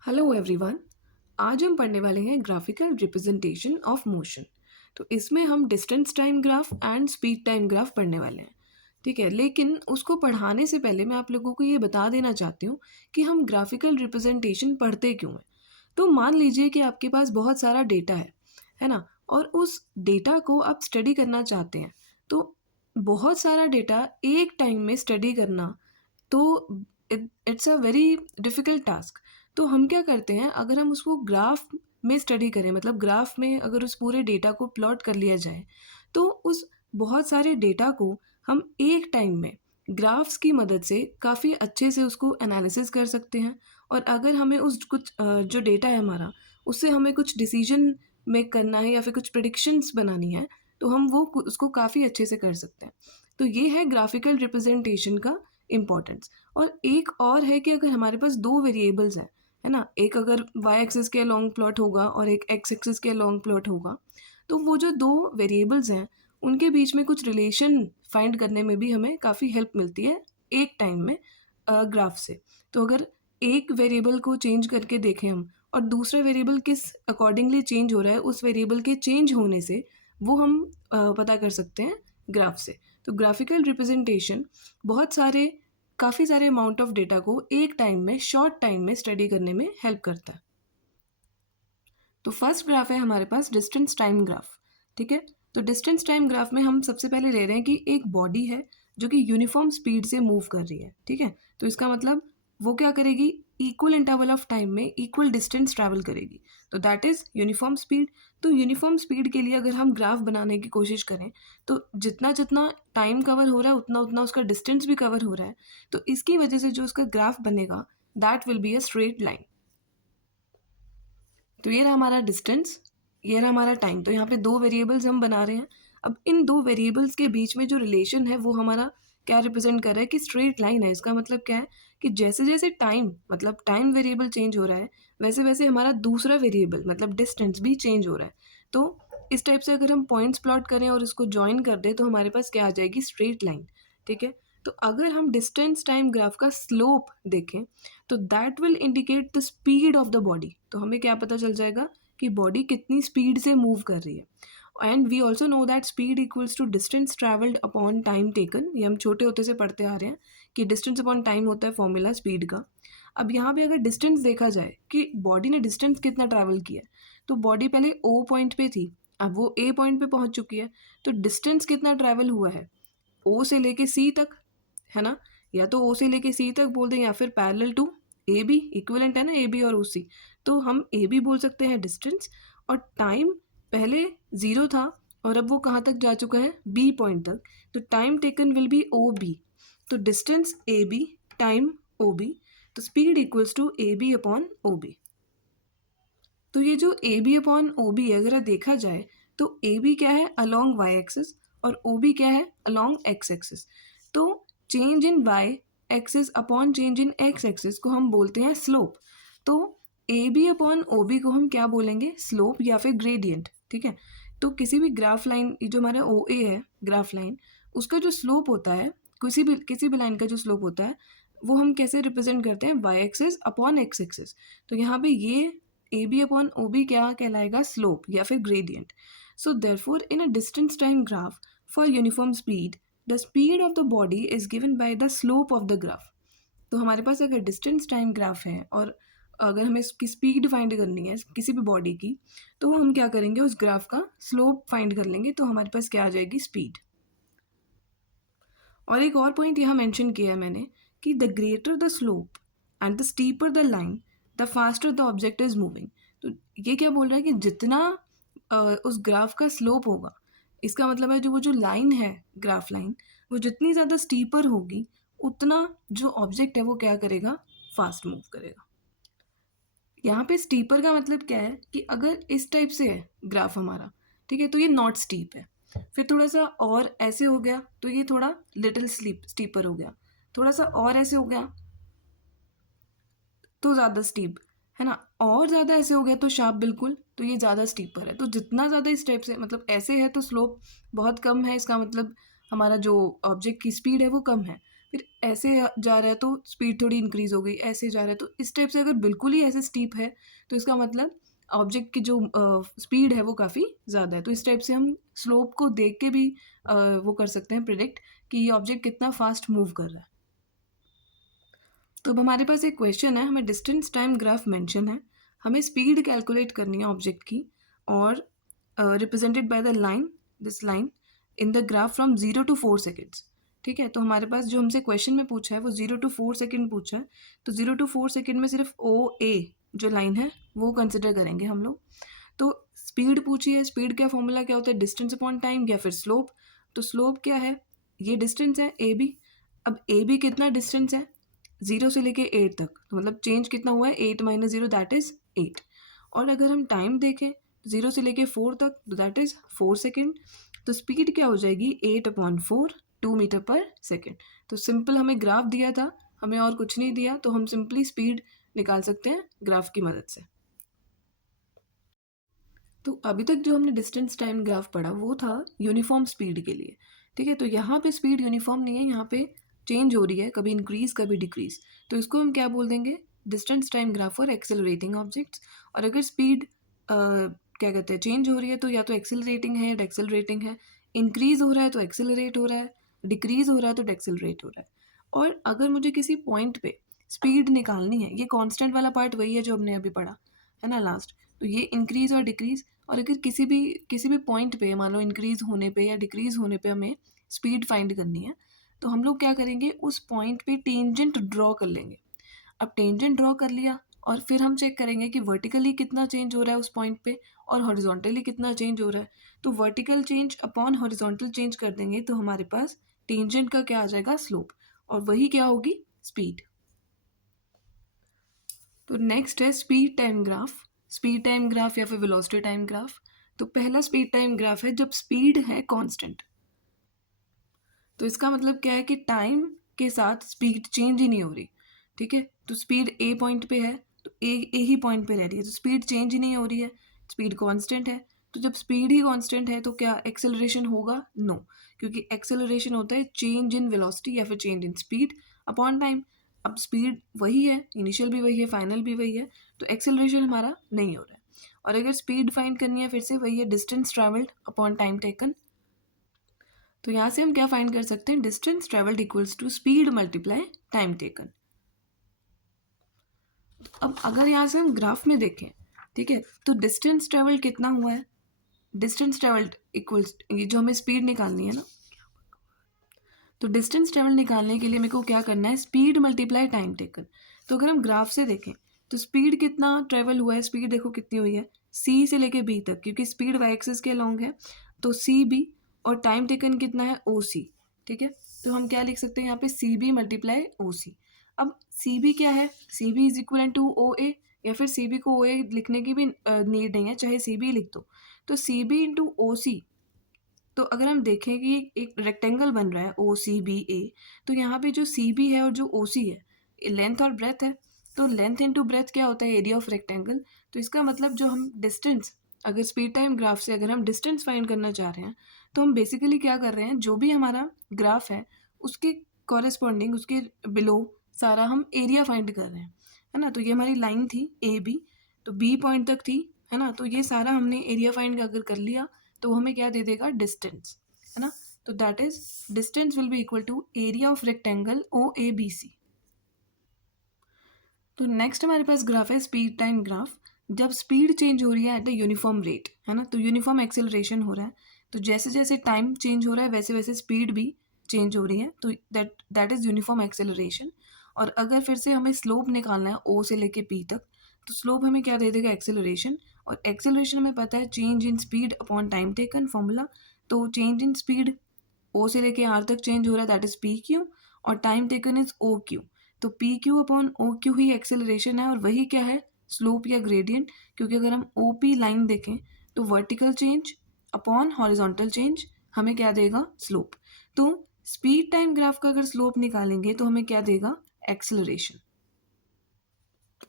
Hello everyone. आज हम पढ़ने वाले हैं ग्राफिकल रिप्रेजेंटेशन ऑफ मोशन। तो इसमें हम distance time graph and speed time graph पढ़ने वाले हैं। ठीक है, लेकिन उसको पढ़ाने से पहले मैं आप लोगों को ये बता देना चाहती हूँ कि हम ग्राफिकल रिप्रेजेंटेशन पढ़ते क्यों हैं। तो मान लीजिए कि आपके पास बहुत सारा डेटा है ना, और उस डेटा को आप स्टडी करना चाहते हैं। तो बहुत सारा डेटा एक टाइम में स्टडी करना, तो it's a very difficult task. तो हम क्या करते हैं, अगर हम उसको ग्राफ में स्टडी करें, मतलब ग्राफ में अगर उस पूरे डेटा को प्लॉट कर लिया जाए, तो उस बहुत सारे डेटा को हम एक टाइम में ग्राफ्स की मदद से काफ़ी अच्छे से उसको एनालिसिस कर सकते हैं। और अगर हमें उस कुछ जो डेटा है हमारा, उससे हमें कुछ डिसीजन मेक करना है या फिर कुछ प्रिडिक्शंस बनानी है, तो हम वो उसको काफ़ी अच्छे से कर सकते हैं। तो ये है ग्राफिकल रिप्रेजेंटेशन का इम्पोर्टेंस। और एक और है कि अगर हमारे पास दो वेरिएबल्स हैं, है ना, एक अगर वाई एक्सिस के लॉन्ग प्लॉट होगा और एक एक्स एक्सिस के लॉन्ग प्लॉट होगा, तो वो जो दो वेरिएबल्स हैं उनके बीच में कुछ रिलेशन फाइंड करने में भी हमें काफ़ी हेल्प मिलती है एक टाइम में ग्राफ से। तो अगर एक वेरिएबल को चेंज करके देखें हम, और दूसरा वेरिएबल किस अकॉर्डिंगली चेंज हो रहा है, उस वेरिएबल के चेंज होने से वो हम पता कर सकते हैं ग्राफ से। तो ग्राफिकल रिप्रेजेंटेशन काफ़ी सारे अमाउंट ऑफ डेटा को एक टाइम में, शॉर्ट टाइम में स्टडी करने में हेल्प करता है। तो फर्स्ट ग्राफ है हमारे पास डिस्टेंस टाइम ग्राफ। ठीक है, तो डिस्टेंस टाइम ग्राफ में हम सबसे पहले ले रहे हैं कि एक बॉडी है जो कि यूनिफॉर्म स्पीड से मूव कर रही है। ठीक है, तो इसका मतलब वो क्या करेगी, इक्वल इंटरवल ऑफ टाइम में इक्वल डिस्टेंस ट्रैवल करेगी। तो दैट इज यूनिफॉर्म स्पीड। तो यूनिफॉर्म स्पीड के लिए अगर हम ग्राफ बनाने की कोशिश करें, तो जितना जितना टाइम कवर हो रहा है उतना उतना उसका डिस्टेंस भी कवर हो रहा है। तो इसकी वजह से जो उसका ग्राफ बनेगा, that will be a straight line. तो ये रहा हमारा डिस्टेंस, ये रहा हमारा टाइम। तो यहाँ पे दो वेरिएबल्स हम बना रहे हैं। अब इन दो वेरिएबल्स के बीच में जो रिलेशन है वो हमारा क्या रिप्रेजेंट कर रहा है कि स्ट्रेट लाइन है। इसका मतलब क्या है कि जैसे जैसे टाइम, मतलब टाइम वेरिएबल चेंज हो रहा है, वैसे वैसे हमारा दूसरा वेरिएबल मतलब डिस्टेंस भी चेंज हो रहा है। तो इस टाइप से अगर हम पॉइंट्स प्लॉट करें और इसको ज्वाइन कर दें, तो हमारे पास क्या आ जाएगी, स्ट्रेट लाइन। ठीक है, तो अगर हम डिस्टेंस टाइम ग्राफ का स्लोप देखें, तो that will indicate the speed of the body. तो हमें क्या पता चल जाएगा कि बॉडी कितनी स्पीड से मूव कर रही है। And we also know that speed equals to distance travelled upon time taken. ये हम छोटे होते से पढ़ते आ रहे हैं कि डिस्टेंस अपॉन टाइम होता है फॉर्मूला स्पीड का। अब यहाँ पे अगर डिस्टेंस देखा जाए कि बॉडी ने डिस्टेंस कितना ट्रैवल किया है, तो बॉडी पहले ओ पॉइंट पे थी, अब वो ए पॉइंट पे पहुंच चुकी है। तो डिस्टेंस कितना ट्रैवल हुआ है, ओ से लेके सी तक, है ना। या तो ओ से लेके सी तक बोल दें, या फिर parallel to A B, equivalent है ना ए बी और ओ सी, तो हम ए बी बोल सकते हैं डिस्टेंस। और टाइम पहले ज़ीरो था और अब वो कहाँ तक जा चुका है, बी पॉइंट तक। तो time taken will be O B. तो distance A B, time O B, तो speed equals to A B upon O B. तो ये जो A B upon O B अगर देखा जाए, तो ए बी क्या है, अलॉन्ग वाई एक्सिस, और ओ बी क्या है, अलॉन्ग एक्स एक्सिस। तो change in y axis upon change in x axis को हम बोलते हैं स्लोप। तो A B upon O B को हम क्या बोलेंगे, स्लोप या फिर ग्रेडियंट। ठीक है, तो किसी भी ग्राफ लाइन, ये जो हमारा ओ ए है ग्राफ लाइन, उसका जो स्लोप होता है, किसी भी लाइन का जो स्लोप होता है, वो हम कैसे रिप्रेजेंट करते हैं, y axis upon x axis. तो यहाँ पे ये A B upon O B क्या कहलाएगा, स्लोप या फिर gradient. So therefore in a distance time graph for uniform speed, the speed of the body is given by the slope of the graph. तो हमारे पास अगर डिस्टेंस टाइम ग्राफ है और अगर हमें इसकी स्पीड फाइंड करनी है किसी भी बॉडी की, तो हम क्या करेंगे, उस ग्राफ का स्लोप फाइंड कर लेंगे, तो हमारे पास क्या आ जाएगी, स्पीड। और एक और पॉइंट यहाँ मेंशन किया है मैंने कि the greater the slope and the steeper the line, the faster the object is moving. तो ये क्या बोल रहा है कि जितना उस ग्राफ का स्लोप होगा, इसका मतलब है जो वो जो लाइन है, ग्राफ लाइन, वो जितनी ज़्यादा स्टीपर होगी, उतना जो ऑब्जेक्ट है वो क्या करेगा, फास्ट मूव करेगा। यहाँ पे स्टीपर का मतलब क्या है कि अगर इस टाइप से है ग्राफ हमारा, ठीक है, तो ये नॉट स्टीप है। फिर थोड़ा सा और ऐसे हो गया तो ये थोड़ा लिटिल स्टीपर हो गया, थोड़ा सा और ऐसे हो गया तो ज़्यादा स्टीप, है ना, और ज़्यादा ऐसे हो गया तो शार्प बिल्कुल, तो ये ज़्यादा स्टीपर है। तो जितना ज़्यादा इस टाइप से, मतलब ऐसे है तो स्लोप बहुत कम है, इसका मतलब हमारा जो ऑब्जेक्ट की स्पीड है वो कम है। फिर ऐसे जा रहा है तो स्पीड थोड़ी इंक्रीज़ हो गई, ऐसे जा रहा है तो इस टाइप से अगर बिल्कुल ही ऐसे स्टीप है तो इसका मतलब ऑब्जेक्ट की जो स्पीड है वो काफ़ी ज़्यादा है। तो इस टाइप से हम स्लोप को देख के भी वो कर सकते हैं प्रिडिक्ट कि ये ऑब्जेक्ट कितना फास्ट मूव कर रहा है। तो अब हमारे पास एक क्वेश्चन है, हमें डिस्टेंस टाइम ग्राफ मेंशन है, हमें स्पीड कैलकुलेट करनी है ऑब्जेक्ट की और represented by the line, this line in the graph from 0 to 4 seconds. ठीक है, तो हमारे पास जो हमसे क्वेश्चन में पूछा है वो 0 to 4 सेकेंड पूछा है। तो 0 to 4 सेकेंड में सिर्फ ओ ए जो लाइन है वो कंसिडर करेंगे हम लोग। तो स्पीड पूछी है, स्पीड का फॉर्मूला क्या होता है, डिस्टेंस अपॉन टाइम या फिर स्लोप। तो स्लोप क्या है, ये डिस्टेंस है ए बी। अब ए बी कितना डिस्टेंस है, 0 से लेके 8 तक, तो मतलब चेंज कितना हुआ है, 8 - 0 दैट इज 8। और अगर हम टाइम देखें 0 से लेके 4 तक तो दैट इज 4 सेकेंड। तो स्पीड क्या हो जाएगी, 8/4, 2 मीटर पर सेकेंड। तो सिंपल हमें ग्राफ दिया था, हमें और कुछ नहीं दिया, तो हम सिंपली स्पीड निकाल सकते हैं ग्राफ की मदद से। तो अभी तक जो हमने डिस्टेंस टाइम ग्राफ पढ़ा वो था यूनिफॉर्म स्पीड के लिए। ठीक है, तो यहाँ पे स्पीड यूनिफॉर्म नहीं है, यहाँ पे चेंज हो रही है, कभी इंक्रीज कभी डिक्रीज। तो इसको हम क्या बोल देंगे, distance time graph for accelerating objects. और अगर स्पीड क्या कहते हैं चेंज हो रही है तो या तो एक्सेलरेटिंग है या डेक्सेलरेटिंग है। इंक्रीज हो रहा है तो एक्सेलरेट हो रहा है, डिक्रीज हो रहा है तो डेक्सेलरेट हो रहा है। और अगर मुझे किसी पॉइंट पे स्पीड निकालनी है, ये कांस्टेंट वाला पार्ट वही है जो हमने अभी पढ़ा है ना लास्ट। तो ये इंक्रीज और डिक्रीज, और अगर किसी भी पॉइंट पे मान लो इंक्रीज होने पे या डिक्रीज होने पे हमें स्पीड फाइंड करनी है, तो हम लोग क्या करेंगे, उस पॉइंट पे टेंजेंट ड्रॉ कर लेंगे। अब टेंजेंट ड्रॉ कर लिया और फिर हम चेक करेंगे कि वर्टिकली कितना चेंज हो रहा है उस पॉइंट पे और हॉरिजॉन्टली कितना चेंज हो रहा है। तो vertical change upon horizontal change कर देंगे तो हमारे पास टेंजेंट का क्या आ जाएगा, स्लोप, और वही क्या होगी, स्पीड। तो नेक्स्ट है speed time graph. Speed time graph या फिर वेलोसिटी टाइम ग्राफ। तो पहला स्पीड टाइम ग्राफ है जब स्पीड है कांस्टेंट। तो इसका मतलब क्या है कि टाइम के साथ स्पीड चेंज ही नहीं हो रही। ठीक है, तो स्पीड ए पॉइंट पे है तो ए ही पॉइंट पे रह रही है, तो स्पीड चेंज ही नहीं हो रही है, स्पीड कांस्टेंट है। तो जब स्पीड ही कांस्टेंट है तो क्या एक्सेलरेशन होगा, नो, क्योंकि एक्सेलरेशन होता है चेंज इन वेलोसिटी या फिर change in speed upon time. अब स्पीड वही है, इनिशियल भी वही है, फाइनल भी वही है, तो एक्सेलरेशन हमारा नहीं हो रहा है। और अगर स्पीड फाइंड करनी है फिर से वही है, distance travelled upon time taken. तो यहाँ से हम क्या फाइंड कर सकते हैं, distance travelled equals to speed multiply time taken. अब अगर यहाँ से हम ग्राफ में देखें, ठीक है, तो डिस्टेंस ट्रेवल्ड कितना हुआ है, डिस्टेंस ट्रेवल्ड इक्वल्स, ये जो हमें स्पीड निकालनी है ना, तो डिस्टेंस ट्रेवल निकालने के लिए मेरे को क्या करना है, स्पीड मल्टीप्लाई टाइम टेकन। तो अगर हम ग्राफ से देखें तो स्पीड कितना ट्रेवल हुआ है, स्पीड देखो कितनी हुई है, सी से लेके बी तक, क्योंकि स्पीड वाई एक्सिस के अलोंग है, तो सी बी, और टाइम टेकन कितना है, ओ सी। ठीक है, तो हम क्या लिख सकते हैं यहाँ पे, सी बी मल्टीप्लाई ओ सी। अब सी बी क्या है, C B is equal to O A, या फिर सी बी को ओ ए लिखने की भी नीड नहीं है, चाहे सी बी लिख दो। तो सी बी इंटू ओ सी, तो अगर हम देखें कि एक रेक्टेंगल बन रहा है ओ सी बी ए, तो यहाँ पे जो सी बी है और जो ओ सी है, लेंथ और ब्रेथ है, तो लेंथ इंटू ब्रेथ क्या होता है, एरिया ऑफ रेक्टेंगल। तो इसका मतलब जो हम डिस्टेंस, अगर स्पीड टाइम ग्राफ से अगर हम डिस्टेंस फाइंड करना चाह रहे हैं, तो हम बेसिकली क्या कर रहे हैं, जो भी हमारा ग्राफ है उसके कॉरेस्पॉन्डिंग, उसके बिलो सारा हम एरिया फाइंड कर रहे हैं, है ना। तो ये हमारी लाइन थी ए बी, तो बी पॉइंट तक थी, है ना, तो ये सारा हमने एरिया फाइंड अगर कर लिया तो हमें क्या दे देगा, डिस्टेंस, है ना। तो that is distance will be equal to area of rectangle O A B C. तो नेक्स्ट हमारे पास ग्राफ है स्पीड टाइम ग्राफ। जब स्पीड चेंज हो रही है एट अ यूनिफॉर्म रेट, है ना, तो यूनिफॉर्म एक्सेलरेशन हो रहा है, तो जैसे जैसे टाइम चेंज हो रहा है वैसे वैसे स्पीड भी चेंज हो रही है, तो दैट इज यूनिफॉर्म एक्सेलरेशन। और अगर फिर से हमें स्लोप निकालना है ओ से लेके पी तक, तो स्लोप हमें क्या दे देगा, एक्सेलरेशन। और एक्सेलरेशन हमें पता है change in speed upon time taken formula. तो चेंज इन स्पीड ओ से लेके आर तक चेंज हो रहा है, दैट इज पी क्यू, और time taken is O Q. तो P Q upon O Q ही एक्सेलरेशन है, और वही क्या है, स्लोप या ग्रेडियंट। क्योंकि अगर हम ओ पी लाइन देखें तो vertical change upon horizontal change हमें क्या देगा, स्लोप। तो स्पीड टाइम ग्राफ का अगर स्लोप निकालेंगे तो हमें क्या देगा, एक्सेलरेशन।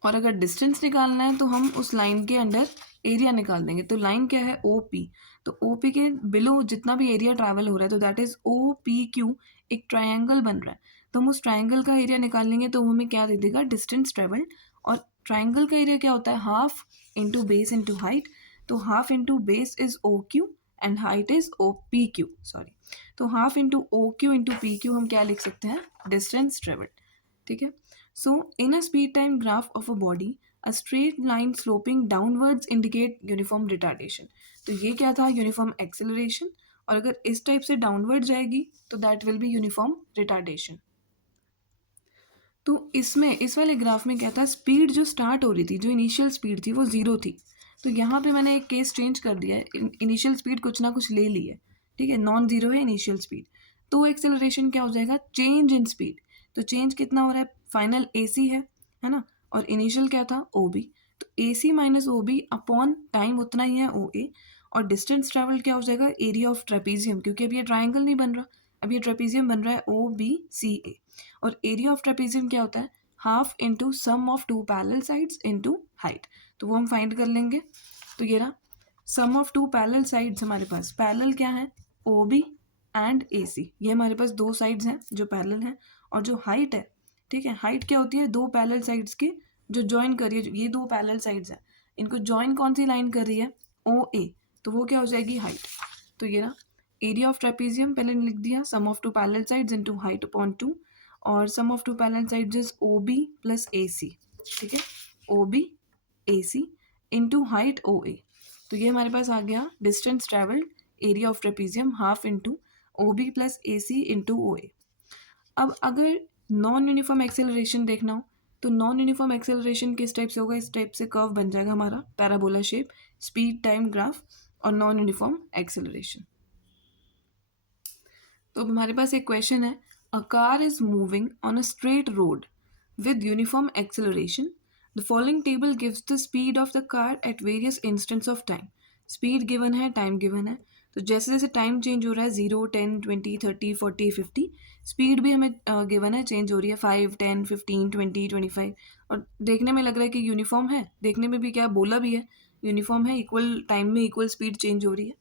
और अगर डिस्टेंस निकालना है तो हम उस लाइन के अंडर एरिया निकाल देंगे। तो लाइन क्या है, ओ पी, तो ओ पी के बिलो जितना भी एरिया ट्रैवल हो रहा है, तो that is O P Q, एक ट्रायंगल बन रहा है। तो हम उस ट्राइंगल का एरिया निकाल लेंगे तो वो हमें क्या दे देगा, डिस्टेंस ट्रेवल्ड। और ट्राइंगल का एरिया क्या होता है, half into base into height. तो half into base is O Q and height is O P Q, sorry. तो half into O Q into P Q हम क्या लिख सकते हैं, डिस्टेंस ट्रेवल्ड। ठीक है। So in a speed time graph of a body a straight line sloping downwards indicate uniform retardation. तो ये क्या था, यूनिफॉर्म एक्सेलरेशन। और अगर इस टाइप से डाउनवर्ड जाएगी तो that will be uniform retardation. तो इसमें इस वाले ग्राफ में क्या था, स्पीड जो स्टार्ट हो रही थी, जो इनिशियल स्पीड थी वो ज़ीरो थी। तो यहाँ पे मैंने एक केस चेंज कर दिया है, इनिशियल स्पीड कुछ ना कुछ ले ली है। ठीक है, नॉन ज़ीरो है इनिशियल स्पीड। तो एक्सेलरेशन क्या हो जाएगा, चेंज इन स्पीड। तो चेंज कितना हो रहा है, फाइनल ए सी है ना, और इनिशियल क्या था, ओ बी। तो A C minus O B upon time उतना ही है ओ ए। और डिस्टेंस ट्रेवल क्या हो जाएगा, एरिया ऑफ ट्रेपीजियम, क्योंकि अभी ये ट्राइंगल नहीं बन रहा, अभी ये ट्रेपीजियम बन रहा है ओ बी सी ए। और एरिया ऑफ ट्रेपीजियम क्या होता है, half into sum of two parallel sides into height. तो वो हम फाइंड कर लेंगे। तो ये रहा sum of two parallel sides, हमारे पास पैरेलल क्या है, ओ बी एंड ए सी। ये हमारे पास दो साइड्स हैं जो पैरेलल हैं। और जो हाइट है, ठीक है, हाइट क्या होती है, दो पैरेलल साइड्स की जो ज्वाइन कर रही है, ये दो पैरेलल साइड्स हैं, इनको ज्वाइन कौन सी लाइन कर रही है, ओ ए। तो वो क्या हो जाएगी, हाइट। तो ये ना एरिया ऑफ ट्रेपीजियम पहले लिख दिया, sum of two parallel sides into height upon 2। और sum of two parallel sides is O B plus A C. ठीक है, O B A C into height O A. तो ये हमारे पास आ गया distance travelled, area of trapezium half into O B plus A C into O A. अब अगर नॉन यूनिफॉर्म एक्सेलरेशन देखना हो तो नॉन यूनिफॉर्म एक्सेलरेशन किस टाइप से होगा, इस टाइप से कर्व बन जाएगा हमारा parabola shape, speed time graph और नॉन यूनिफॉर्म एक्सेलरेशन। तो अब हमारे पास एक क्वेश्चन है, a car is moving on a straight road with uniform acceleration. The following table gives the speed of the car at various instants of time. Speed given है, time given है। तो जैसे जैसे टाइम चेंज हो रहा है, 0, 10, 20, 30, 40, 50, speed भी हमें गिवन है, चेंज हो रही है, 5, 10, 15, 20, 25। और देखने में लग रहा है कि यूनिफॉर्म है, देखने में भी क्या बोला भी है, यूनिफॉर्म है, इक्वल टाइम में इक्वल स्पीड चेंज हो रही है।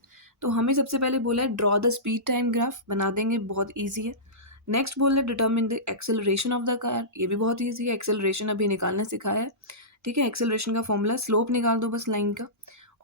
तो हमें सबसे पहले बोला है draw the speed time graph, बना देंगे, बहुत ईजी है। नेक्स्ट बोल रहे determine the acceleration of the car, ये भी बहुत ईजी है, एक्सेलरेशन अभी निकालना सिखाया है। ठीक है, एक्सेलरेशन का फॉर्मूला स्लोप निकाल दो बस लाइन का।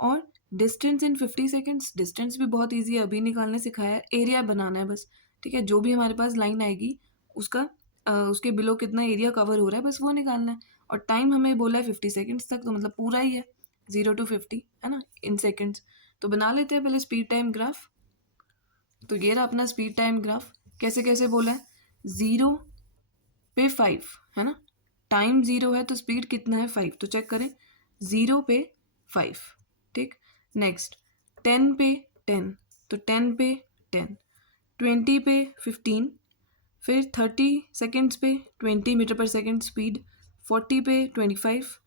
और डिस्टेंस इन 50 सेकेंड्स, डिस्टेंस भी बहुत ईजी है, अभी निकालने सिखाया है। एरिया बनाना है बस। ठीक है, जो भी हमारे पास लाइन आएगी उसका उसके बिलो कितना एरिया कवर हो रहा है, बस वो निकालना है। और टाइम हमें बोला है 50 सेकेंड्स तक, तो मतलब पूरा ही है, 0 to 50 है ना, इन सेकेंड्स। तो बना लेते हैं पहले स्पीड टाइम ग्राफ। तो ये रहा अपना स्पीड टाइम ग्राफ। कैसे कैसे बोला है, 0 पे 5 है ना, टाइम 0 है तो स्पीड कितना है, 5। तो चेक करें, 0 पे 5। ठीक, नेक्स्ट 10 पे 10, तो 10 पे 10, 20 पे 15, फिर 30 सेकेंड्स पे 20 मीटर पर सेकेंड स्पीड, 40 पे 25,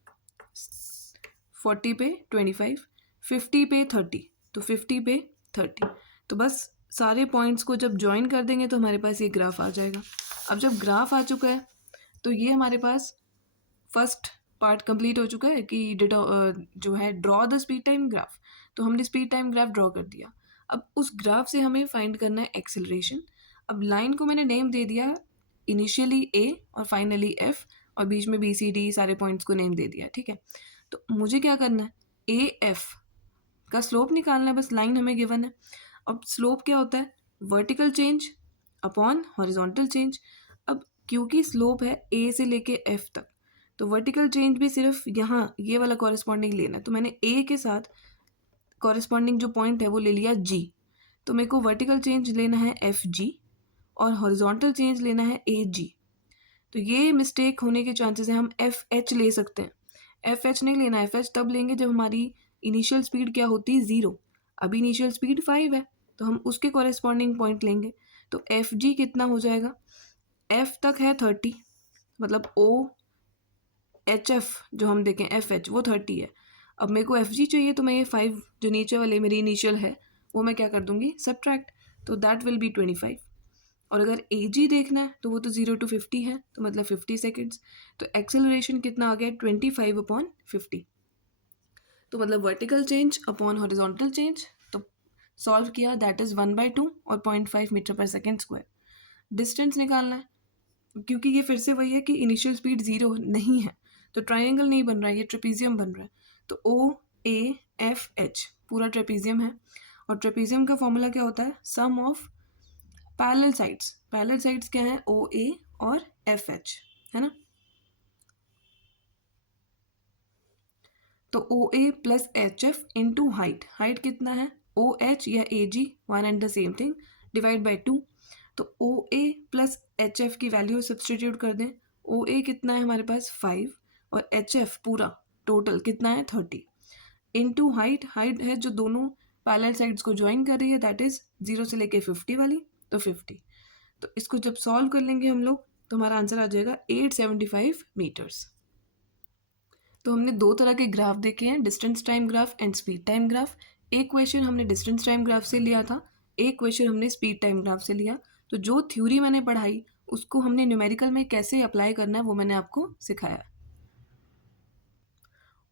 40 पे 25, 50 पे 30, तो 50 पे 30। तो बस सारे पॉइंट्स को जब ज्वाइन कर देंगे तो हमारे पास ये ग्राफ आ जाएगा। अब जब ग्राफ आ चुका है तो ये हमारे पास फर्स्ट पार्ट कंप्लीट हो चुका है कि जो है draw the speed time graph. तो हमने स्पीड टाइम ग्राफ ड्रॉ कर दिया। अब उस ग्राफ से हमें फाइंड करना है एक्सेलरेशन। अब लाइन को मैंने नेम दे दिया, इनिशियली ए और फाइनली एफ, और बीच में बी सी डी सारे पॉइंट्स को नेम दे दिया। ठीक है, तो मुझे क्या करना है, ए एफ का स्लोप निकालना है, बस लाइन हमें गिवन है। अब स्लोप क्या होता है, vertical change upon horizontal change. अब क्योंकि स्लोप है ए से लेके एफ तक, तो वर्टिकल चेंज भी सिर्फ यहाँ ये वाला कॉरेस्पॉन्डिंग लेना है। तो मैंने ए के साथ कॉरेस्पॉन्डिंग जो पॉइंट है वो ले लिया जी। तो मेरे को वर्टिकल चेंज लेना है एफ जी और हॉरिजॉन्टल चेंज लेना है ए जी। तो ये मिस्टेक होने के चांसेस हैं, हम एफ एच ले सकते हैं। एफ एच नहीं लेना, एफ एच तब लेंगे जब हमारी इनिशियल स्पीड क्या होती है, 0। अभी इनिशियल स्पीड 5 है तो हम उसके कॉरेस्पॉन्डिंग पॉइंट लेंगे। तो एफ जी कितना हो जाएगा, एफ तक है 30, मतलब ओ एच एफ जो हम देखें एफ एच वो 30 है। अब मेरे को एफ जी चाहिए तो मैं ये 5 जो नीचे वाले मेरी इनिशियल है वो मैं क्या कर दूंगी, सब्ट्रैक्ट, तो दैट विल बी 25। और अगर ए जी देखना है तो वो तो 0 to 50 है, तो मतलब 50 सेकेंड्स। तो एक्सेलरेशन कितना आ गया, 25/50। तो मतलब vertical change upon horizontal change. तो सॉल्व किया, दैट इज 1/2 और 0.5 मीटर पर सेकेंड स्क्वायर। डिस्टेंस निकालना है, क्योंकि ये फिर से वही है कि इनिशियल स्पीड 0 नहीं है, तो ट्रायंगल नहीं बन रहा है, ये ट्रेपीजियम बन रहा है। तो OAFH पूरा ट्रेपीजियम है, और ट्रेपीजियम का फॉर्मूला क्या होता है? Sum of parallel sides. Parallel sides क्या है? OA और FH, है ना। तो OA plus HF into height. Height कितना है? OH या AG, one and the same thing, divide by 2। तो OA प्लस HF की वैल्यू सब्सटीट्यूट कर दें। OA कितना है हमारे पास? 5, और HF पूरा टोटल कितना है? 30, इनटू हाइट। हाइट है जो दोनों पैरेलल साइड्स को ज्वाइन कर रही है, दैट इज 0 से लेके 50 वाली, तो 50। तो इसको जब सॉल्व कर लेंगे हम लोग तो हमारा आंसर आ जाएगा 875 मीटर्स। तो हमने दो तरह के ग्राफ देखे हैं, distance time graph and speed time graph. एक क्वेश्चन हमने डिस्टेंस टाइम ग्राफ से लिया था, एक क्वेश्चन हमने स्पीड टाइम ग्राफ से लिया। तो जो थ्योरी मैंने पढ़ाई उसको हमने न्यूमेरिकल में कैसे अप्लाई करना है वो मैंने आपको सिखाया।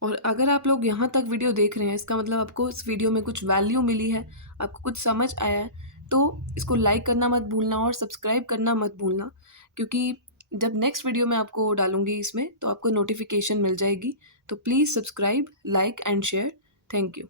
और अगर आप लोग यहाँ तक वीडियो देख रहे हैं, इसका मतलब आपको इस वीडियो में कुछ वैल्यू मिली है, आपको कुछ समझ आया है, तो इसको लाइक करना मत भूलना और सब्सक्राइब करना मत भूलना, क्योंकि जब नेक्स्ट वीडियो मैं आपको डालूंगी इसमें तो आपको नोटिफिकेशन मिल जाएगी। तो please subscribe, like and share. Thank you.